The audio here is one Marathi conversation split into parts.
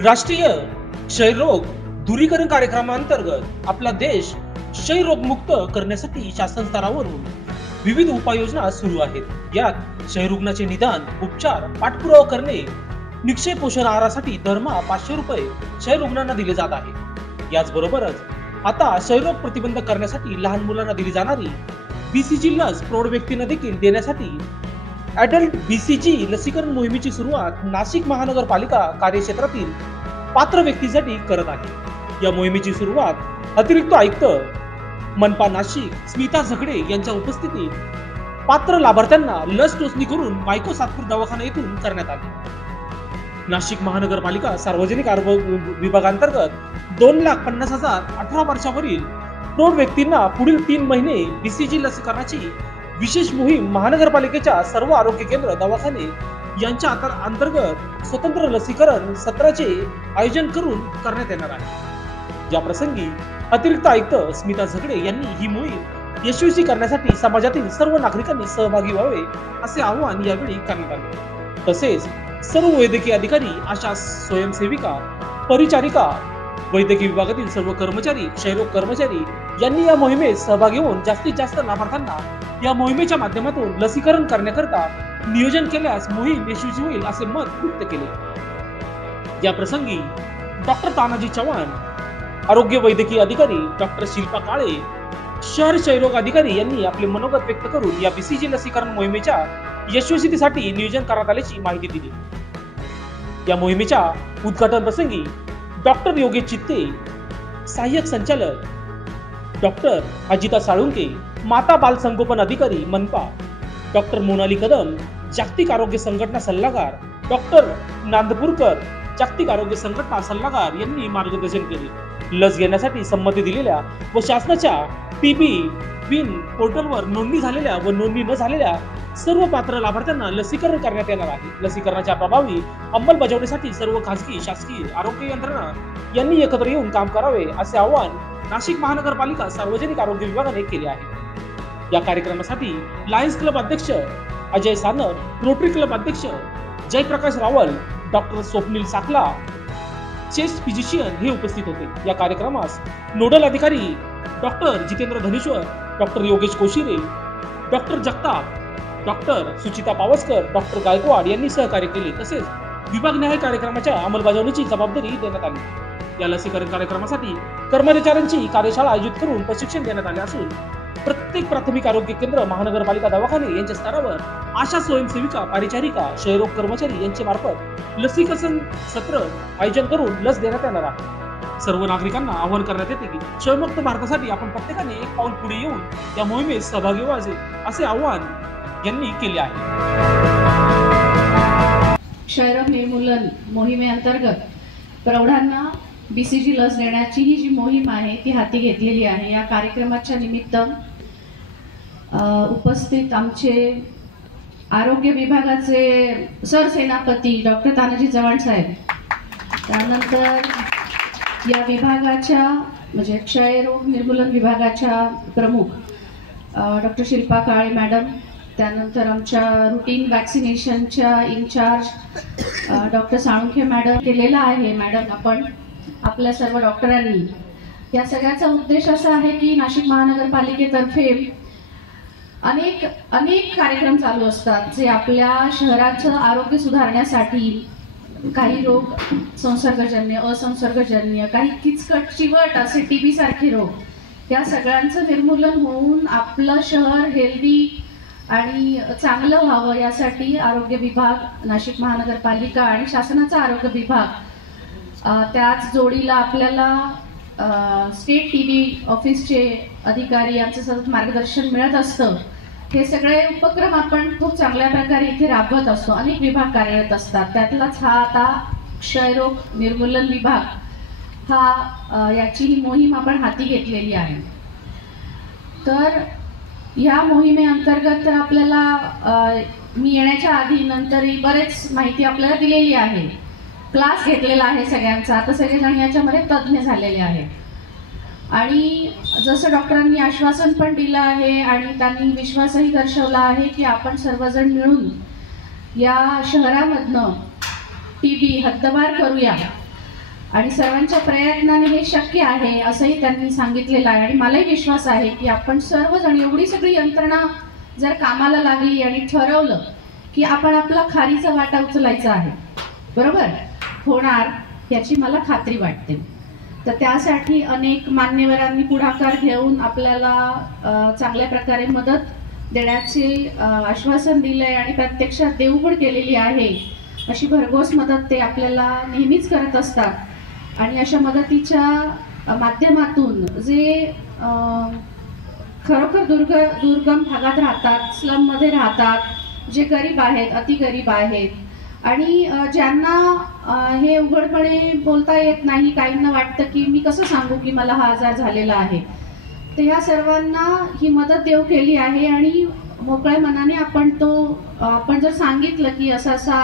राष्ट्रीय क्षयरोग दूरीकरण कार्यक्रमांतर्गत आपला देश क्षयरोग मुक्त करण्यासाठी शासन स्तरावरून विविध उपाययोजना सुरू आहेत। यात क्षयरुग्णाचे निदान, उपचार, पाठपुरावा करणे, निक्षय पोषण आहारासाठी दरमहा 500 रुपये क्षयरुग्णांना दिले जात आहे। याचबरोबरच आता क्षयरोग प्रतिबंध करण्यासाठी लहान मुलांना दिली जाणारी BCG लस प्रौढ व्यक्तींना देखील देण्यासाठी अडल्ट BCG लसीकरण मोहिमेची सुरुवात नाशिक महानगरपालिका कार्यक्षेत्रातील पात्र व्यक्तींसाठी करत आहे। या मोहिमेची सुरुवात अतिरिक्त आयुक्त मनपा नाशिक स्मिता झगडे यांच्या उपस्थितीत पात्र लाभार्थ्यांना लस टोचणी करून मायको सातपूर दवाखाना येथून करण्यात आली। नाशिक महानगरपालिका सार्वजनिक आरोग्य विभागांतर्गत 2,50,000 18 वर्षावरील प्रौढ व्यक्तींना पुढील 3 महिने BCG लसीकरणाची विशेष मोहीम महानगरपालिकेच्या सर्व आरोग्य केंद्र, दवाखाने यांच्या अंतर्गत स्वतंत्र लसीकरण सत्राचे आयोजन करून करण्यात येणार आहे। या प्रसंगी अतिरिक्त आयुक्त स्मिता झगडे यांनी ही मोहीम यशस्वी करण्यासाठी समाजातील सर्व नागरिकांनी सहभागी व्हावे असे आवाहन यावेळी करण्यात आले। तसेच सर्व वैद्यकीय अधिकारी, आशा स्वयंसेविका, परिचारिका, वैद्यकीय विभागातील सर्व कर्मचारी, क्षयरोग कर्मचारी यांनी या मोहिमेत सहभागी होऊन जास्तीत जास्त लाभार्थ्यांना या मोहिमेच्या माध्यमातून लसीकरण करण्याकरता नियोजन केल्यास मोहीम यशस्वी होईल असे मत व्यक्त केले। या प्रसंगी डॉक्टर तानाजी चव्हाण, आरोग्य वैद्यकीय अधिकारी डॉक्टर शिल्पा काळे, शहर क्षयरोग अधिकारी यांनी आपले मनोगत व्यक्त करून या BCG लसीकरण मोहिमेच्या यशस्वीतेसाठी नियोजन करण्यात आल्याची माहिती दिली। या मोहिमेच्या उद्घाटन प्रसंगी डॉक्टर योगेश चित्ते, सहाय्यक संचालक डॉक्टर अजिता साळुंके, माता बाल संगोपन अधिकारी मनपा डॉक्टर मोनाली कदम, जागतिक आरोग्य संघटना सल्लागार डॉक्टर नांदपूरकर, जागतिक आरोग्य संघटना सल्लागार यांनी मार्गदर्शन केले। लस घेण्यासाठी संमती दिलेल्या व शासनाच्या TB विन पोर्टलवर नोंदणी झालेल्या व नोंदणी न झालेल्या सर्व पात्र लाभार्थ्यांना लसीकरण करण्यात येणार आहे। लसीकरणाच्या प्रभावी अंमलबजावणीसाठी सर्व खासगी, शासकीय आरोग्य यंत्रणा यांनी एकत्र येऊन काम करावे असे आवाहन नाशिक महानगरपालिका सार्वजनिक आरोग्य विभागाने केले आहे। या कार्यक्रमासाठी लायन्स क्लब अध्यक्ष अजय सानप, रोटरी क्लब अध्यक्ष Jayprakash Rawal, doctor Swapnil Sakhla, chest physician हे उपस्थित होते। या कार्यक्रमास नोडल अधिकारी doctor Jitendra Dhaneshwar, doctor Yogesh Koshire, doctor Jagtap, doctor Suchita Pawaskar, doctor Gaikwad यांनी सहकार्य केले। तसेच विभागनिहाय कार्यक्रमाच्या अंमलबजावणीची जबाबदारी देण्यात आली। या लसीकरण कार्यक्रमासाठी कर्मचाऱ्यांची कार्यशाळा आयोजित करून प्रशिक्षण देण्यात आले असून प्रत्येक प्राथमिक आरोग्य केंद्र, महानगरपालिका दवाखाने यांच्या स्तरावर आशा स्वयंसेविका, परिचारिका, क्षयरोग कर्मचारी यांच्या मार्फत लसीकरण सत्र आयोजन करून लस देण्यात येणार आहे। सर्व नागरिकांना आवाहन करण्यात येते की क्षयमुक्त भारतासाठी आपण प्रत्येकाने एक पाऊल पुढे येऊन या मोहिमेत सहभागी व्हावे असे आवाहन यांनी केले आहे। क्षयरोग निर्मूलन मोहिमेअंतर्गत प्रौढांना BCG लस देण्याची ही जी मोहीम आहे ती हाती घेतलेली आहे। या कार्यक्रमाच्या निमित्त उपस्थित आमचे आरोग्य विभागाचे सरसेनापती डॉक्टर तानाजी चव्हाण साहेब, त्यानंतर या विभागाच्या म्हणजे क्षयरोग निर्मूलन विभागाच्या प्रमुख डॉक्टर शिल्पा काळे मॅडम, त्यानंतर आमच्या रुटीन वॅक्सिनेशनच्या इन्चार्ज डॉक्टर साळुंखे मॅडम केलेला आहे। मॅडम आपण आपल्या सर्व डॉक्टरांनी या सगळ्याचा उद्देश असा आहे की नाशिक महानगरपालिकेतर्फे अनेक कार्यक्रम चालू असतात जे आपल्या शहराचं आरोग्य सुधारण्यासाठी, काही रोग संसर्गजन्य, असंसर्गजन्य, काही किचकट चिवट असे TB सारखे रोग, या सगळ्यांचं निर्मूलन होऊन आपलं शहर हेल्दी आणि चांगलं व्हावं यासाठी आरोग्य विभाग, नाशिक महानगरपालिका आणि शासनाचा आरोग्य विभाग, त्याच जोडीला आपल्याला स्टेट TB ऑफिसचे अधिकारी यांचं सतत मार्गदर्शन मिळत असतं। हे सगळे उपक्रम आपण खूप चांगल्या प्रकारे इथे राबवत असतो। अनेक विभाग कार्यरत असतात, त्यातलाच हा आता क्षयरोग निर्मूलन विभाग हा याची ही मोहीम आपण हाती घेतलेली आहे। तर या मोहिमेअंतर्गत तर आपल्याला मी येण्याच्या आधी नंतरही बरेच माहिती आपल्याला दिलेली आहे, क्लास घेतलेला आहे सगळ्यांचा, आता सगळेजण याच्यामध्ये तज्ज्ञ झालेले आहेत आणि जसं डॉक्टरांनी आश्वासन पण दिलं आहे आणि त्यांनी विश्वासही दर्शवला आहे की आपण सर्वजण मिळून या शहरामधनं TB हद्दपार करूया आणि सर्वांच्या प्रयत्नाने हे शक्य आहे असंही त्यांनी सांगितलेलं आहे. आणि मलाही विश्वास आहे की आपण सर्वजण एवढी सगळी यंत्रणा जर कामाला लागली आणि ठरवलं की आपण आपला खारीचा वाटा उचलायचा आहे, बरोबर होणार याची मला खात्री वाटते. तर त्यासाठी अनेक मान्यवरांनी पुढाकार घेऊन आपल्याला चांगल्या प्रकारे मदत देण्याचे आश्वासन दिलंय आणि प्रत्यक्षात देऊ पण केलेली आहे. अशी भरघोस मदत ते आपल्याला नेहमीच करत असतात. आणि अशा मदतीच्या माध्यमातून जे खरोखर दुर्गम भागात राहतात, स्लममध्ये राहतात, जे गरीब आहेत, अतिगरीब आहेत आणि ज्यांना हे उघडपणे बोलता येत नाही, काहींना वाटतं की मी कसं सांगू की मला हा आजार झालेला आहे, तर ह्या सर्वांना ही मदत देऊ केली आहे. आणि मोकळ्या मनाने आपण जर सांगितलं की असा असा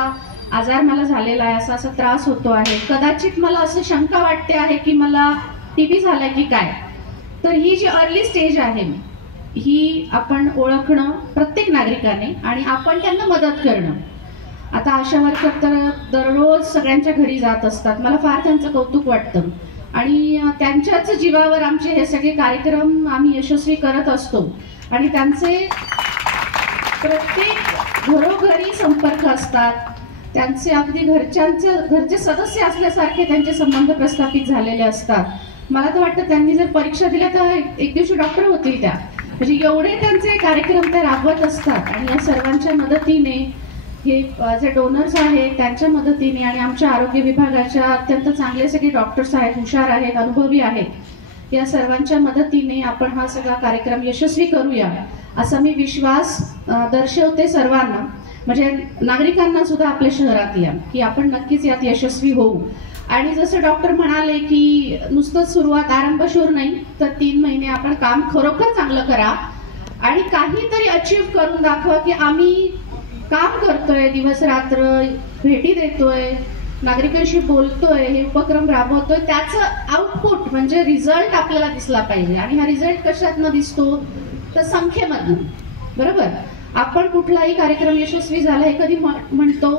आजार मला झालेला आहे, असा असा त्रास होतो आहे, कदाचित मला असं शंका वाटते आहे की मला टीबी झालाय की काय, तर ही जी अर्ली स्टेज आहे ही आपण ओळखणं प्रत्येक नागरिकाने आणि आपण त्यांना मदत करणं. आता आशा वर्कर तर दररोज सगळ्यांच्या घरी जात असतात, मला फार त्यांचं कौतुक वाटतं आणि त्यांच्याच जीवावर आमचे हे सगळे कार्यक्रम आम्ही यशस्वी करत असतो. आणि त्यांचे प्रत्येक घरोघरी संपर्क असतात, त्यांचे अगदी घरचे सदस्य असल्यासारखे त्यांचे संबंध प्रस्थापित झालेले असतात. मला तर वाटतं त्यांनी जर परीक्षा दिल्या तर एक दिवशी डॉक्टर होतील त्या, म्हणजे एवढे त्यांचे कार्यक्रम ते राबवत असतात. आणि या सर्वांच्या मदतीने, हे जे डोनर्स आहेत त्यांच्या मदतीने आणि आमच्या आरोग्य विभागाच्या अत्यंत चांगले सगळे डॉक्टर्स आहेत, हुशार आहेत, अनुभवी आहेत, या सर्वांच्या मदतीने आपण हा सगळा कार्यक्रम यशस्वी करूया असा मी विश्वास दर्शवते सर्वांना, म्हणजे नागरिकांना सुद्धा आपल्या शहरातल्या, की आपण नक्कीच यात यशस्वी होऊ. आणि जसं डॉक्टर म्हणाले की नुसतं सुरुवात आरंभशूर नाही, तर 3 महिने आपण काम खरोखर चांगलं करा आणि काहीतरी अचीव्ह करून दाखवा की आम्ही काम करतोय, दिवस रात्र भेटी देतोय, नागरिकांशी बोलतोय, हे उपक्रम राबवतोय, त्याचं आउटपुट म्हणजे रिझल्ट आपल्याला दिसला पाहिजे. आणि हा रिझल्ट कशातनं दिसतो, तर संख्येमधनं. बरोबर, आपण कुठलाही कार्यक्रम यशस्वी झाला हे कधी म्हणतो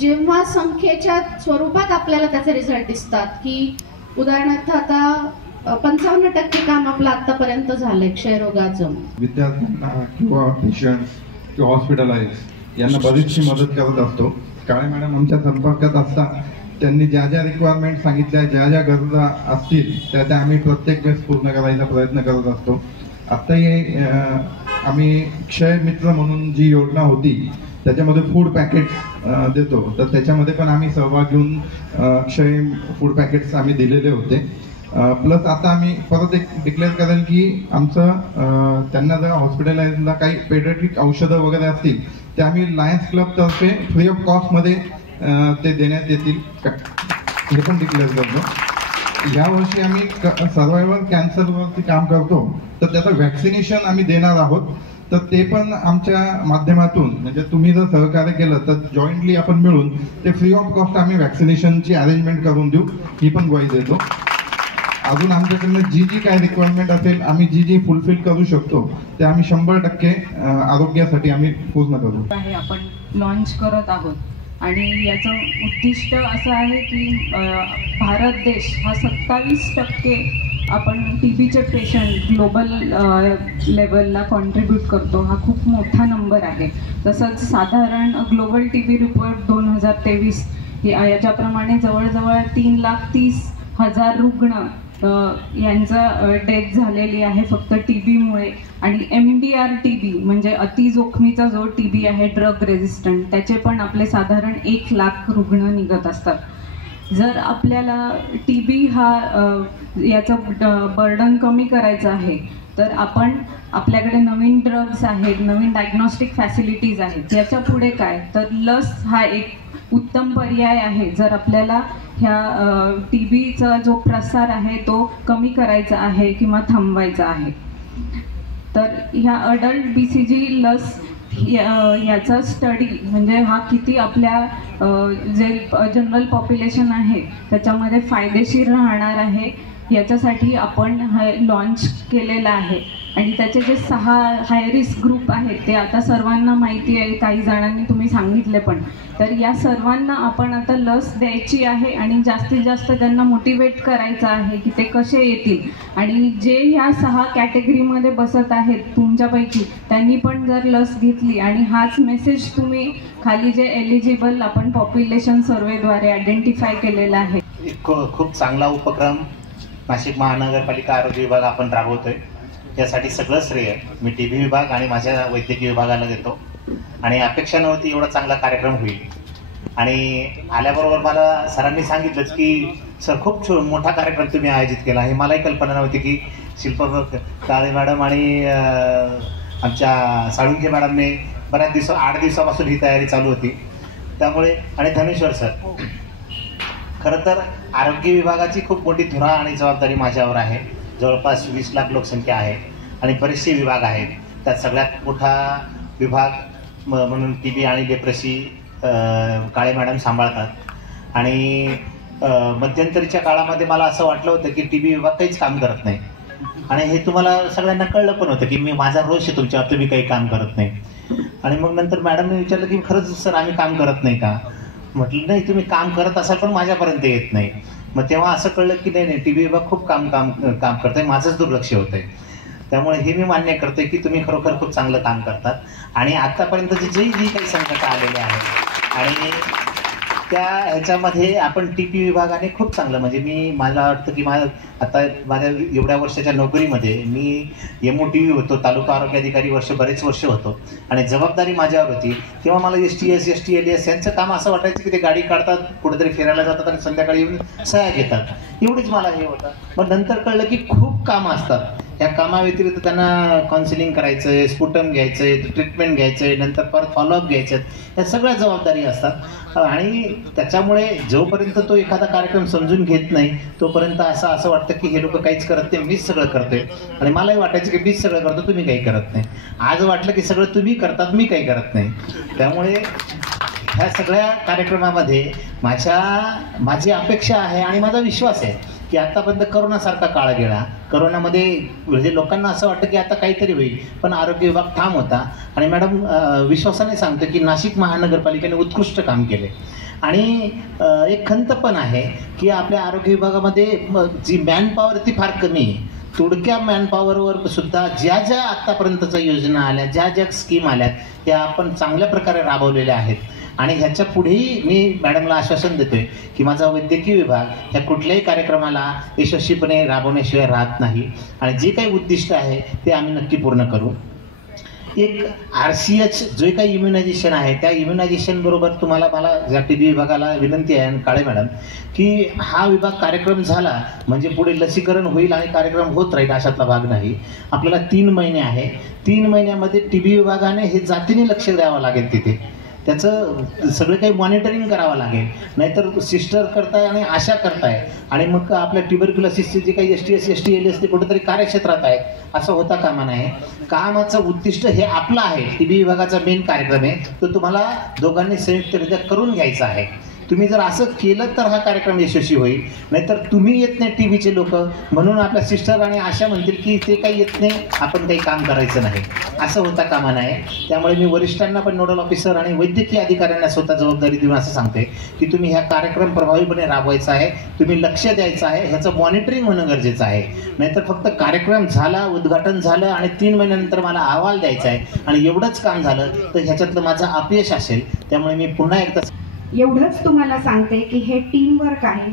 जेव्हा संख्येच्या स्वरूपात आपल्याला त्याचे रिझल्ट दिसतात. की उदाहरणार्थ आता 55% काम आपलं आतापर्यंत झालंय क्षयरोगाचं. विद्यार्थ्यांना किंवा पेशंट्स किंवा हॉस्पिटलाइज यांना बरीचशी मदत करत असतो. काळे मॅडम आमच्या संपर्कात असतात, त्यांनी ज्या ज्या रिक्वायरमेंट सांगितल्या, ज्या ज्या गरजा असतील त्या आम्ही प्रत्येक वेळेस पूर्ण करायचा प्रयत्न करत असतो. आत्ताही आम्ही क्षय मित्र म्हणून जी योजना होती त्याच्यामध्ये फूड पॅकेट देतो, तर त्याच्यामध्ये पण आम्ही सहभाग घेऊन क्षय फूड पॅकेट्स आम्ही दिलेले होते. प्लस आता आम्ही परत एक डिक्लेअर करेल की आमचं त्यांना जर हॉस्पिटलाइजला काही पेडियाट्रिक औषधं वगैरे असतील ते आम्ही लायन्स क्लबतर्फे फ्री ऑफ कॉस्टमध्ये ते देण्यात येतील, हे पण डिक्लेअर करतो. यावर्षी आम्ही सर्वायवल कॅन्सरवरती काम करतो, तर त्याचं व्हॅक्सिनेशन आम्ही देणार आहोत. तर ते पण आमच्या माध्यमातून, म्हणजे तुम्ही जर सहकार्य केलं तर जॉईंटली आपण मिळून ते फ्री ऑफ कॉस्ट आम्ही व्हॅक्सिनेशनची अरेंजमेंट करून देऊ, ही पण ग्वाही देतो. अजून आमच्याकडनं जी काय रिक्वायरमेंट असेल, आम्ही जी फुलफिल करू शकतो ते आम्ही 100% आरोग्यासाठी आम्ही पूर्ण करू. आपण लॉन्च करत आहोत आणि याचं उद्दिष्ट असं आहे की भारत देश हा 27% आपण टीबीचे पेशंट ग्लोबल लेवलला कॉन्ट्रीब्यूट करतो. हा खूप मोठा नंबर आहे. तसंच साधारण ग्लोबल टीबी रिपोर्ट 2023 याच्याप्रमाणे जवळजवळ 3,30,000 रुग्ण यांचं डेथ झालेली आहे फक्त टीबीमुळे. आणि MDR टीबी म्हणजे अति जोखमीचा जो टीबी आहे, ड्रग रेझिस्टंट, त्याचे पण आपले साधारण 1,00,000 रुग्ण निघत असतात. जर आपल्याला टीबी हा याचं बर्डन कमी करायचं आहे तर आपण आपल्याकडे नवीन ड्रग्स आहेत, नवीन डायग्नॉस्टिक फॅसिलिटीज आहेत. याच्या पुढे काय, तर लस हा एक उत्तम पर्याय आहे जर आपल्याला ह्या टीबीचा जो प्रसार आहे तो कमी करायचा आहे किंवा थांबवायचा आहे. तर ह्या अडल्ट BCG लस याचा स्टडी म्हणजे हा किती आपल्या जे जनरल पॉप्युलेशन आहे त्याच्यामध्ये फायदेशीर राहणार आहे याच्यासाठी आपण हा लॉन्च केलेला आहे. आणि त्याचे जे 6 हाय रिस्क ग्रुप आहेत ते आता सर्वांना माहिती आहे, काही जणांनी तुम्ही सांगितले पण. तर या सर्वांना आपण आता लस द्यायची आहे आणि जास्तीत जास्त त्यांना मोटिवेट करायचं आहे की ते कसे येतील. आणि जे ह्या 6 कॅटेगरीमध्ये बसत आहेत तुमच्यापैकी, त्यांनी पण जर लस घेतली आणि हाच मेसेज तुम्ही खाली जे एलिजिबल आपण पॉप्युलेशन सर्वेद्वारे आयडेंटिफाय केलेला आहे. खूप चांगला उपक्रम नाशिक महानगरपालिका आरोग्य विभाग आपण राबवतोय. यासाठी सगळं श्रेय मी TB विभाग आणि माझ्या वैद्यकीय विभागाला देतो. आणि अपेक्षा नव्हती एवढा चांगला कार्यक्रम होईल. आणि आल्याबरोबर मला सरांनी सांगितलंच की सर खूप मोठा कार्यक्रम तुम्ही आयोजित केला. हे मलाही कल्पना नव्हती की शिल्पा काळे मॅडम आणि आमच्या साळुंखे मॅडमने बऱ्याच 8 दिवसापासून ही तयारी चालू होती. त्यामुळे आणि धनेश्वर सर, खरं तर आरोग्य विभागाची खूप मोठी धुरा आणि जबाबदारी माझ्यावर आहे. जवळपास 20 लाख लोकसंख्या आहे आणि बरेचसे विभाग आहेत. त्यात सगळ्यात मोठा विभाग म्हणून TB आणि लेप्रसी काळे मॅडम सांभाळतात. आणि मध्यंतरीच्या काळामध्ये मला असं वाटलं होतं की TB विभाग काहीच काम करत नाही. आणि हे तुम्हाला सगळ्यांना कळलं पण होतं की माझा रोष आहे तुमच्यावर, तुम्ही काही काम करत नाही. आणि मग नंतर मॅडमने विचारलं की खरंच सर आम्ही काम करत नाही का? म्हटलं नाही, तुम्ही काम करत असाल पण माझ्यापर्यंत येत नाही. मग तेव्हा असं कळलं की नाही TB विभाग खूप काम करतोय, माझंच दुर्लक्ष होतंय. त्यामुळे हे मी मान्य करतोय की तुम्ही खरोखर खूप चांगलं काम करतात. आणि आतापर्यंत जी काही संकट आलेले आहेत आणि त्या ह्याच्यामध्ये आपण TB विभागाने खूप चांगलं, म्हणजे मला वाटतं की आता माझ्या एवढ्या वर्षाच्या नोकरीमध्ये मी MOTV होतो, तालुका आरोग्य अधिकारी बरेच वर्ष होतो. आणि जबाबदारी माझ्यावर होती. तेव्हा मला STS STLS यांचं काम असं वाटायचं की ते गाडी काढतात, कुठेतरी फिरायला जातात आणि संध्याकाळी येऊन सह्या घेतात, एवढीच मला हे होतं. पण नंतर कळलं की खूप कामं असतात. या कामाव्यतिरिक्त त्यांना काउन्सिलिंग करायचं आहे, स्पुटम घ्यायचं आहे, ट्रीटमेंट घ्यायचं आहे, नंतर परत फॉलोअप घ्यायचे आहेत. या सगळ्या जबाबदारी असतात. आणि त्याच्यामुळे जोपर्यंत तो एखादा कार्यक्रम समजून घेत नाही तोपर्यंत असं वाटतं की हे लोक काहीच करत नाही, मीच सगळं करतोय. आणि मलाही वाटायचं की मीच सगळं करतो, तुम्ही काही करत नाही. आज वाटलं की सगळं तुम्ही करतात, मी काही करत नाही. त्यामुळे ह्या सगळ्या कार्यक्रमामध्ये माझी अपेक्षा आहे आणि माझा विश्वास आहे की आतापर्यंत करोनासारखा काळ गेला. करोनामध्ये म्हणजे लोकांना असं वाटतं की आता काहीतरी होईल, पण आरोग्य विभाग ठाम होता. आणि मॅडम विश्वासाने सांगतो की नाशिक महानगरपालिकेने उत्कृष्ट काम केले. आणि एक खंत पण आहे की आपल्या आरोग्य विभागामध्ये जी मॅनपॉवर ती फार कमी आहे. थोडक्या मॅनपॉवरवर सुद्धा ज्या आत्तापर्यंतच्या योजना आल्या, ज्या स्कीम आल्यात त्या आपण चांगल्या प्रकारे राबवलेल्या आहेत. आणि ह्याच्या पुढेही मी मॅडमला आश्वासन देतोय की माझा वैद्यकीय विभाग ह्या कुठल्याही कार्यक्रमाला यशस्वीपणे राबवण्याशिवाय राहत नाही. आणि जे काही उद्दिष्ट आहे ते आम्ही नक्की पूर्ण करू. एक RCH जे काही इम्युनायझेशन आहे त्या इम्युनायझेशन बरोबर मला ज्या TB विभागाला विनंती आहे आणि काळे मॅडम की हा विभाग कार्यक्रम झाला म्हणजे पुढे लसीकरण होईल आणि कार्यक्रम होत राहील अशातला भाग नाही. आपल्याला 3 महिने आहे. 3 महिन्यामध्ये TB विभागाने हे जातीने लक्ष द्यावं लागेल. तिथे त्याचं सगळं काही मॉनिटरिंग करावं लागेल. नाहीतर सिस्टर करताय आणि आशा करताय आणि मग आपल्या ट्युबरक्युलोसिसचे जे काही STS STLS ते कुठेतरी कार्यक्षेत्रात आहेत, असं होता कामा नये. कामाचं उद्दिष्ट हे आपलं आहे. TB विभागाचा मेन कार्यक्रम आहे तो तुम्हाला दोघांनी संयुक्तरित्या करून घ्यायचा आहे. तुम्ही जर असं केलं तर हा कार्यक्रम यशस्वी होईल. नाहीतर तुम्ही येत नाही TBचे लोक म्हणून आपल्या सिस्टर आणि आशा म्हणतील की ते काही येत नाही, आपण काही काम करायचं नाही, असं होता कामा नये. त्यामुळे मी वरिष्ठांना पण नोडल ऑफिसर आणि वैद्यकीय अधिकाऱ्यांना स्वतः जबाबदारी देऊन असं सांगते की तुम्ही हा कार्यक्रम प्रभावीपणे राबवायचा आहे, तुम्ही लक्ष द्यायचं आहे, ह्याचं मॉनिटरिंग होणं गरजेचं आहे. नाहीतर फक्त कार्यक्रम झाला, उद्घाटन झालं आणि 3 महिन्यानंतर मला अहवाल द्यायचा आहे आणि एवढंच काम झालं तर ह्याच्यातलं माझं अपयश असेल. त्यामुळे मी पुन्हा एकदा एवढंच तुम्हाला सांगते की हे टीम वर्क आहे.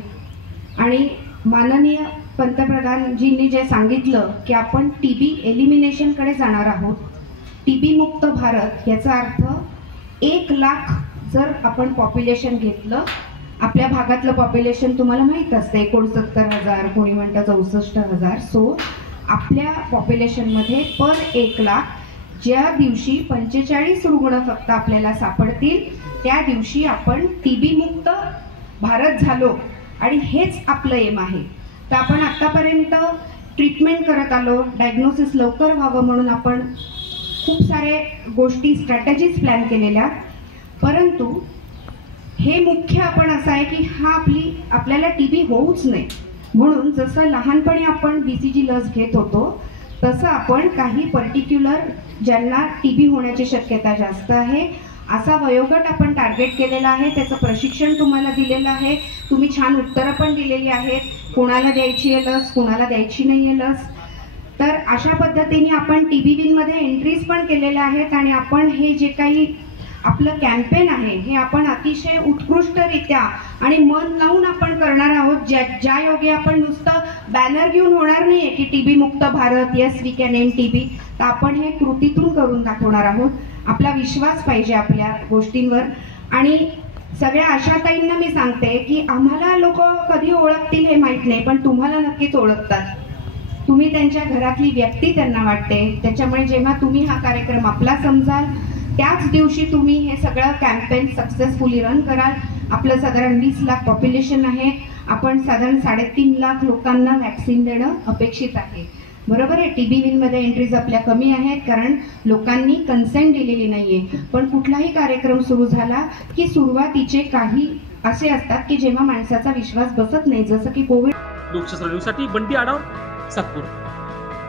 आणि माननीय पंतप्रधानजींनी जे सांगितलं की आपण TB एलिमिनेशनकडे जाणार आहोत, TB मुक्त भारत, याचा अर्थ 1 लाख जर आपण पॉप्युलेशन घेतलं, आपल्या भागातलं पॉप्युलेशन तुम्हाला माहीत असते 69,000, कोणी म्हणतं 64,000. सो आपल्या पॉप्युलेशनमध्ये पर 1 लाख ज्या दिवशी 45 रुग्ण फक्त आपल्याला सापडतील त्या दिवशी आपण TB मुक्त भारत झालो. आणि हेच आपलं एम आहे. तर आपण आतापर्यंत ट्रीटमेंट करत आलो, डायग्नोसिस लवकर व्हावं म्हणून आपण खूप सारे गोष्टी स्ट्रॅटेजीज प्लॅन केलेल्या. परंतु हे मुख्य आपण असं आहे की आपल्याला TB होऊच नाही म्हणून जसं लहानपणी आपण BCG लस घेत होतो तसं आपण काही पर्टिक्युलर ज्यांना TB होण्याची शक्यता जास्त आहे असा वयोगट आपण टार्गेट केलेला आहे. त्याचं प्रशिक्षण तुम्हाला दिलेलं आहे. तुम्ही छान उत्तरं पण दिलेली आहेत, कोणाला द्यायची आहे लस, कोणाला द्यायची नाही आहे लस. तर अशा पद्धतीने आपण TB विनमध्ये एंट्रीज पण केलेल्या आहेत आणि आपण हे जे काही आपलं कॅम्पेन आहे हे आपण अतिशय उत्कृष्टरित्या आणि मन लावून आपण करणार आहोत. ज्या योगे आपण नुसतं बॅनर घेऊन होणार नाहीये की TB मुक्त Bharat, yes we can end TB. तर आपण हे कृतीतून करून दाखवणार आहोत. आपला विश्वास पाहिजे आपल्या गोष्टींवर. आणि सगळ्या आशाताईंना मी सांगते की आम्हाला लोक कधी ओळखतील हे माहित नाही, पण तुम्हाला नक्कीच ओळखतात. तुम्ही त्यांच्या घरातली व्यक्ती त्यांना वाटते. त्याच्यामुळे जेव्हा तुम्ही हा कार्यक्रम आपला समजाल त्याच दिवशी तुम्ही हे सगळं कॅम्पेन सक्सेसफुली रन कराल. आपलं साधारण 20 लाख पॉप्युलेशन आहे. आपण साधारण 3.5 लाख लोकांना वॅक्सिन देणं अपेक्षित आहे. बरोबर आहे. TB विनमध्ये एंट्रीज आपल्या कमी आहेत कारण लोकांनी कन्सेंट दिलेली नाहीये. पण कुठलाही कार्यक्रम सुरू झाला की सुरुवातीचे काही असे असतात की जेव्हा माणसाचा विश्वास बसत नाही, जसं की कोविड. लोकशास्त्र न्यूजसाठी बंटी आढाव, सातपूर.